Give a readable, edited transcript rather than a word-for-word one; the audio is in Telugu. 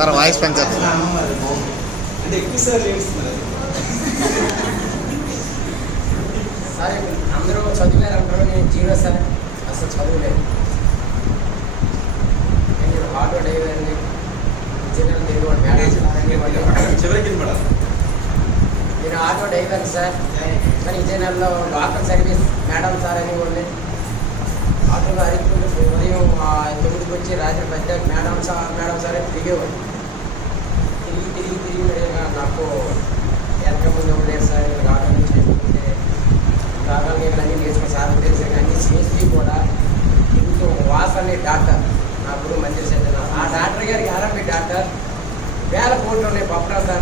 సార్ వాయిస్ పెంచారు అంటే ఎక్కువ సార్ ఏడుస్తున్నారు సార్ అందరూ చదివారు అంటారు, నేను జీరో సార్, అసలు చదువులేదు. నేను ఆటో డ్రైవర్ని, ఇంజనీర్ తిరుగుబాటు మేడం చివరికి పడాలి. నేను ఆటో డ్రైవర్ సార్, కానీ ఇంజనీర్లో లోకల్ సర్వీస్ మేడం సార్ అని కూడా ఆటోలో అరిక్కుంటూ ఉదయం 9కి వచ్చి రాత్రి 10 మేడం సార్ అని తిరిగేవాడు. తిరిగి నాకు వెనక ముందు ఉండేది సార్. ఆటో నుంచి చేసుకుంటే రాగానే అన్నీ నేర్చుకుని సార్ తెలిసి అన్నీ చేసి కూడా ఇంకో వాసని డాక్టర్ నా గురువు మంచి ఆ డాక్టర్ గారికి ఆర్ఎంపీ డాక్టర్ 1000 కోట్లు ఉన్నాయి పప్పరా సార్